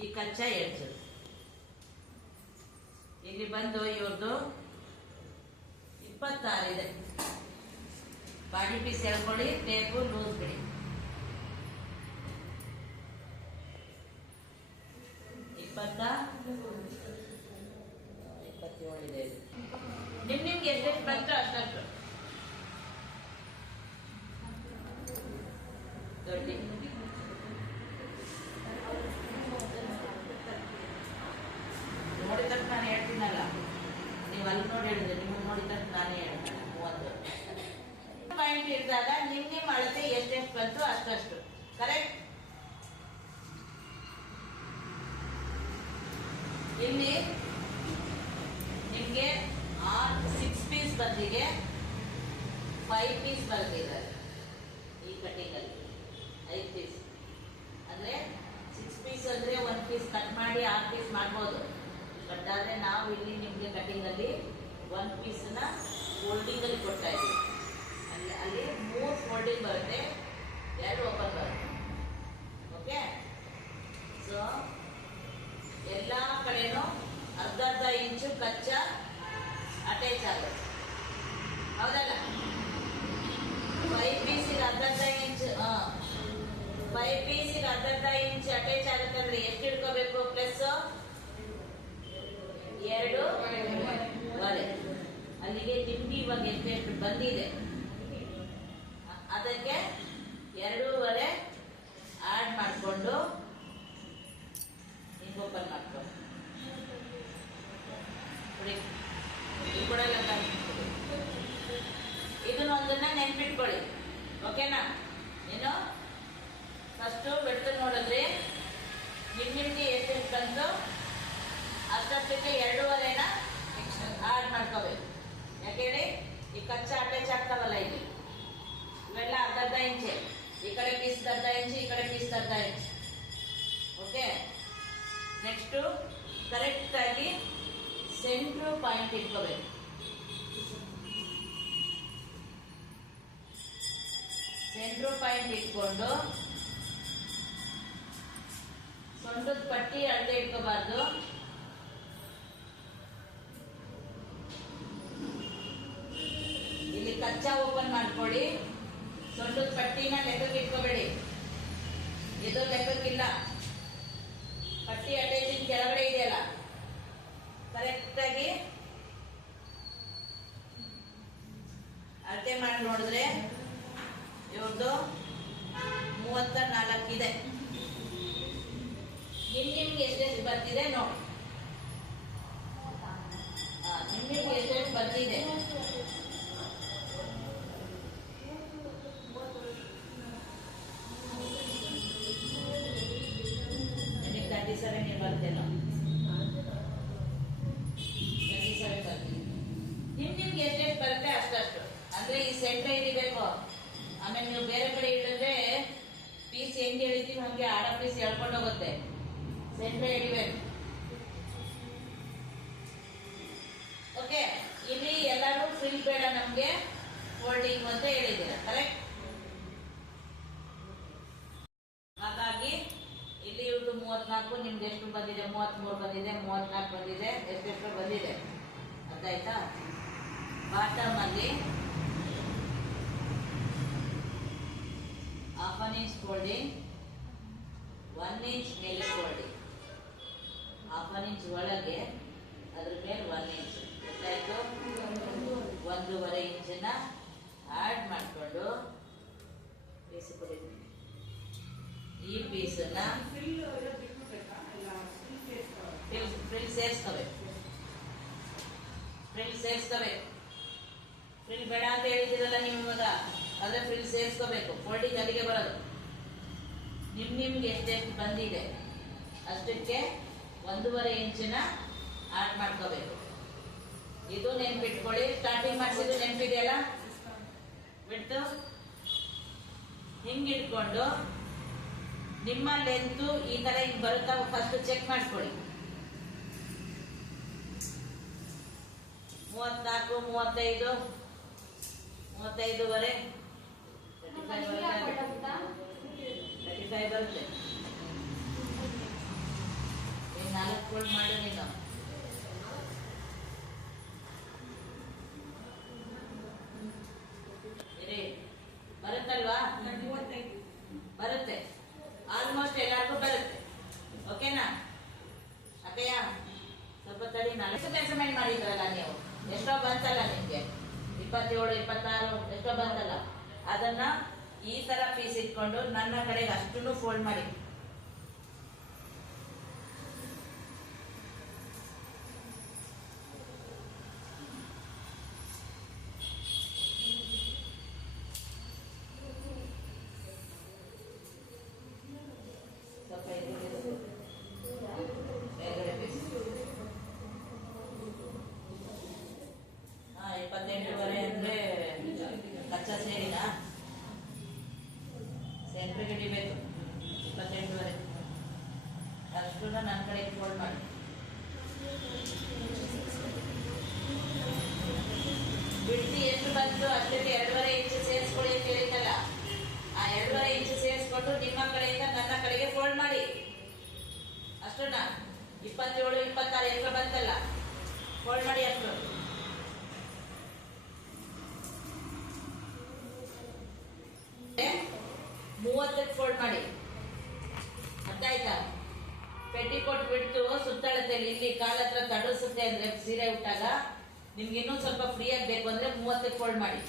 ಈ ಕಚ್ಚಾ ಎಡ್ಜ್ ಇಲ್ಲಿ ಬಂದು ಇವ್ರದ್ದು ಇಪ್ಪತ್ತಾರಿದೆ ಬಾಡಿ ಪೀಸ್ ಹೇಳ್ಕೊಳ್ಳಿ ಟೇಪು ಲೂಸ್ ಬಿಡಿ. ಇಪ್ಪತ್ತ? ಇಪ್ಪತ್ತೇಳಿದೆ ಇದು. ನಿಮ್ ನಿಮ್ಗೆ ಎಷ್ಟೆಷ್ಟು ಬಂತು? ಅಷ್ಟಷ್ಟು. ದೊಡ್ಡ ನೋಡಿದ ನಾನು ಹೇಳ್ತೀನಲ್ಲ. ನೀವು ಅಲ್ಲಿ ನೋಡಿ ಹೇಳಿದ್ರೆ ನಿಮ್ಗೆ ನೋಡಿದ ನಾನೇ ಹೇಳ್ತೀನಿ. ಮೂವತ್ತು. ಪಾಯಿಂಟ್ ಇದ್ದಾಗ ನಿಮ್ ನಿಮ್ ಅಳತೆ ಎಷ್ಟೆಷ್ಟು ಬಂತು? ಅಷ್ಟಷ್ಟು ಕರೆಕ್ಟ್ ಇಲ್ಲಿ ನಿಮ್ಗೆ ಆರ್ ಸಿಕ್ಸ್ ಪೀಸ್ ಬಂದಿಗೆ ಫೈವ್ ಪೀಸ್ ಬರ್ತಿದ್ದಾರೆ ಈ ಕಟಿಂಗ್ ಅಲ್ಲಿ ಐದು ಪೀಸ್ ಅಂದ್ರೆ ಸಿಕ್ಸ್ ಪೀಸ್ ಅಂದ್ರೆ ಒಂದ್ ಪೀಸ್ ಕಟ್ ಮಾಡಿ ಆರು ಪೀಸ್ ಮಾಡ್ಬೋದು ಬಟ್ ಆದ್ರೆ ನಾವು ಇಲ್ಲಿ ನಿಮಗೆ ಕಟಿಂಗಲ್ಲಿ ಅಲ್ಲಿ ಪೀಸನ್ನ ಫೋಲ್ಡಿಂಗಲ್ಲಿ ಕೊಡ್ತಾ ಇದ್ದೀವಿ. ಅಲ್ಲಿ ಅಲ್ಲಿ ಮೂರು ಫೋಲ್ಡಿಂಗ್ ಬರುತ್ತೆ, ಎರಡು ಓಪನ್ ಬರುತ್ತೆ. ಓಕೆ ಸೊ ಎಲ್ಲ ಕಡೆನೂ ಅರ್ಧ ಅರ್ಧ ಇಂಚು ಕಚ್ಚಾ ಅಟ್ಯಾಚ್ ಆಗುತ್ತೆ. ಹೌದಲ್ಲ? ಫೈವ್ ಪೀಸಿಗೆ ಅರ್ಧ ಅರ್ಧ ಇಂಚ್ ಫೈವ್ ಪೀಸಿಗೆ ಅರ್ಧ ಅರ್ಧ ಇಂಚ್ ಅಟ್ಯಾಚ್ ಆಗುತ್ತೆ ಅಂದ್ರೆ ಎಷ್ಟು ಇಟ್ಕೋಬೇಕು ಪ್ಲಸ್ ಎರಡು. ವರೆ ಅಲ್ಲಿಗೆ ನಿಮ್ಗೆ ಇವಾಗ ಎಷ್ಟೆಷ್ಟು ಬಂದಿದೆ. ಅದಕ್ಕೆ ಎರಡೂವರೆ ಆಡ್ ಮಾಡಿಕೊಂಡು ಹಿಂಗೆ ಓಪನ್ ಮಾಡ್ಕೊ. ನೋಡಿ ಇದು ಕೂಡ ಲೆಕ್ಕ ಹಾಕ್ಬಿಡು. ಇದನ್ನೊಂದನ್ನ ನೆನ್ಪಿಟ್ಕೊಳ್ಳಿ. ಓಕೆನಾ? ಏನು? ಫಸ್ಟು ಬೆಡ್ತು ನೋಡಿದ್ರಿ ನಿಮ್ ನಿಮ್ಗೆ ಎಷ್ಟೆಷ್ಟು ಬಂತು? ಅಷ್ಟೊತ್ತಿಗೆ ಎರಡೂವರೆನ ಆಡ್ ಮಾಡ್ಕೋಬೇಕು. ಯಾಕೇಳಿ ಈ ಕಚ್ಚಾ ಅಟ್ಯಾಚ್ ಆಗ್ತಾವಲ್ಲ ಇಲ್ಲಿ. ಇವೆಲ್ಲ ಅರ್ಧ ಇಂಚೆ ಈ ಕಡೆ ಪೀಸ್ ಅರ್ಧ ಇಂಚು ಈ ಕಡೆ ಪೀಸ್ ಅರ್ಧ ಇಂಚು ಓಕೆ ನೆಕ್ಸ್ಟು ಕರೆಕ್ಟ್ ಆಗಿ ಸೆಂಟ್ರ್ ಪಾಯಿಂಟ್ ಇಟ್ಕೋಬೇಕು. ಸೆಂಟ್ರ್ ಪಾಯಿಂಟ್ ಇಟ್ಕೊಂಡು ಸೊಂಟದ ಪಟ್ಟಿ ಅಳತೆ ಇಟ್ಕೋಬಾರ್ದು. ಕಚ್ಚಾ ಓಪನ್ ಮಾಡ್ಕೊಳ್ಳಿ. ಸೊಂಟದ ಪಟ್ಟಿನ ಲೆಕ್ಕಕ್ಕೆ ಇಟ್ಕೋಬೇಡಿ. ಇದು ಲೆಕ್ಕಕ್ಕಿಲ್ಲ. ಪಟ್ಟಿ ಅಟ್ಯಾಚಿಂಗ್ ಕೆಳಗಡೆ ಇದೆಯಲ್ಲ? ಕರೆಕ್ಟ್ ಆಗಿ ಅಳತೆ ಮಾಡಿ ನೋಡಿದ್ರೆ ಇವ್ರದ್ದು ಮೂವತ್ತ ಇದೆ. ನಿಮ್ ನಿಮ್ಗೆ ಎಷ್ಟೆಷ್ಟು ಬರ್ತಿದೆ? ನೋಡಿ. ನಿಮ್ ನಿಮ್ಗೆ ಎಷ್ಟೆಷ್ಟು ಬರ್ತಿದೆ? ನೀವು ಬೇರೆ ಕಡೆ ಹಿಡಿದ್ರೆ ಪೀಸ್ ಹೆಂಗ್ ಹೇಳಿದೀವಿ ಹಂಗೆ ಆಡ ಪೀಸ್ ಎಳ್ಕೊಂಡು ಹೋಗುತ್ತೆ. ಸೆಂಟ್ರೆ ಹಿಡಿಬೇಕು ಓಕೆ ಇಲ್ಲಿ ಎಲ್ಲರೂ ಫ್ರಿಲ್ ಬೇಡ ನಮ್ಗೆ. ಫೋಲ್ಡಿಂಗ್ ಅಂತ ಹೇಳಿದ್ದೀರ ಕರೆಕ್ಟ್ ಹಾಗಾಗಿ ಇಲ್ಲಿ ಇವ್ರದ್ದು ಮೂವತ್ನಾಲ್ಕು, ನಿಮ್ದು ಎಷ್ಟು ಬಂದಿದೆ? ಮೂವತ್ಮೂರು ಬಂದಿದೆ, ಮೂವತ್ನಾಲ್ಕು ಬಂದಿದೆ ಎಷ್ಟೆಷ್ಟು ಬಂದಿದೆ? ಅರ್ಥಾಯ್ತಾ ಬಾಟಮ್ ಅಲ್ಲಿ an inch folding one inch ಮೇಲೆ ಫೋಲ್ಡಿಂಗ್ ಹಾಫ್ ಅನ್ ಇಂಚ್ ಒಳಗೆ, ಅದ್ರ ಮೇಲೆ ಒನ್ ಇಂಚ್ ಗೊತ್ತಾಯ್ತು? ಒಂದೂವರೆ ಇಂಚನ್ನ ಆಡ್ ಮಾಡಿಕೊಂಡು ಈ ಪೀಸನ್ನ ಫ್ರಿಲ್ ಸೇರಿಸ್ಕೋಬೇಕು. ಫ್ರಿಲ್ ಸೇರಿಸ್ಕೋಬೇಕು. ಫ್ರಿಲ್ ಬೇಡ ಅಂತ ಹೇಳಿದಿರಲ್ಲ ನೀವು ಅಂದರೆ ಫ್ರಿಲ್ ಸೇರಿಸ್ಕೋಬೇಕು. ಫೋಲ್ಡಿಂಗ್ ಅಲ್ಲಿಗೆ ಬರೋದು. ನಿಮ್ ನಿಮ್ಗೆ ಎಷ್ಟೆಷ್ಟು ಬಂದಿದೆ, ಅಷ್ಟಕ್ಕೆ ಒಂದೂವರೆ ಇಂಚಿನ ಆಡ್ ಮಾಡ್ಕೋಬೇಕು. ಇದು ನೆನ್ಪಿಟ್ಕೊಳ್ಳಿ. ಸ್ಟಾರ್ಟಿಂಗ್ ಮಾಡಿಸಿದ್ದು ನೆನ್ಪಿದೆಯಲ್ಲ? ಬಿಡ್ತು? ಹಿಂಗಿಟ್ಕೊಂಡು ನಿಮ್ಮ ಲೆಂತು ಈ ತರ ಹಿಂಗ್ ಬರುತ್ತಾ ಫಸ್ಟ್ ಚೆಕ್ ಮಾಡಿಸ್ಕೊಳ್ಳಿ ಮೂವತ್ನಾಲ್ಕು, ಮೂವತ್ತೈದು, ಮೂವತ್ತೈದುವರೆ. ಫೈವ್ ಬರುತ್ತೆ ನೀನು ನಾಲ್ಕು ಫೋಲ್ಡ್ ಮಾಡು ನೀನು ಇರಿ ಬರುತ್ತಲ್ವಾ ಬರುತ್ತೆ ಆಲ್ಮೋಸ್ಟ್ ಎಲ್ಲರಿಗೂ ಬರುತ್ತೆ ಓಕೆನಾ ಅಕ್ಕಯ್ಯ ಸ್ವಲ್ಪ ತಡಿ ನಾಲ್ಕು ಮೆಸರ್ಮೆಂಟ್ ಮಾಡಿದ್ರಲ್ಲ ನೀವು ಎಷ್ಟೋ ಬಂತಲ್ಲ ನಿಮ್ಗೆ ಇಪ್ಪತ್ತೇಳು ಇಪ್ಪತ್ತಾರು ಎಷ್ಟೋ ಬಂತಲ್ಲ ಅದನ್ನ ಈ ತರ ಪೀಸ್ ಇಟ್ಕೊಂಡು ನನ್ನ ಕಡೆಗೆ ಅಷ್ಟನ್ನು ಫೋಲ್ಡ್ ಮಾಡಿ ಸ್ವಲ್ಪ ಇದು ಮೇಲ್ಗಡೆ ಪೀಸ್ ಹಾ ಇಪ್ಪತ್ತೆಂಟುವರೆ ಅಂದ್ರೆ ಕಚ್ಚಾ ಸೇರಿನಾ ಸೆಂಟ್ರಿಗೆ ಹಿಡಿಬೇಕು ಇಪ್ಪತ್ತೆಂಟುವರೆ. ಅಷ್ಟೂ ನನ್ನ ಕಡೆ ಫೋಲ್ಡ್ ಮಾಡಿ. ಬಿಡ್ತಿ ಎಷ್ಟು ಬಂತು? ಅಷ್ಟಕ್ಕೆ ಎರಡೂವರೆ ಇಂಚು ಸೇರಿಸ್ಕೊಳ್ಳಿ ಅಂತ ಹೇಳಿದ್ದಲ್ಲ. ಆ ಎರಡೂವರೆ ಇಂಚು ಸೇರಿಸ್ಕೊಂಡು ನಿಮ್ಮ ಕಡೆಯಿಂದ ನನ್ನ ಕಡೆಗೆ ಫೋಲ್ಡ್ ಮಾಡಿ. ಅಷ್ಟನ್ನ ಇಪ್ಪತ್ತೇಳು, ಇಪ್ಪತ್ತಾರು ಎಷ್ಟು ಬಂತಲ್ಲ. ಫೋಲ್ಡ್ ಮಾಡಿ ಅಷ್ಟು ಮೂವತ್ತಕ್ಕೆ ಫೋಲ್ಡ್ ಮಾಡಿ. ಅರ್ಥ ಆಯ್ತಾ? ಪೆಟ್ಟಿಕೋಟ್ ಬಿಟ್ಟು ಸುತ್ತಳತೆ ಇಲ್ಲಿ ಕಾಲ ಹತ್ರ ತಡಸುತ್ತೆ ಅಂದ್ರೆ ಸೀರೆ ಉಟ್ಟಾಗ. ನಿಮ್ಗೆ ಇನ್ನೊಂದು ಸ್ವಲ್ಪ ಫ್ರೀ ಆಗಬೇಕು ಅಂದ್ರೆ ಮೂವತ್ತಕ್ಕೆ ಫೋಲ್ಡ್ ಮಾಡಿ.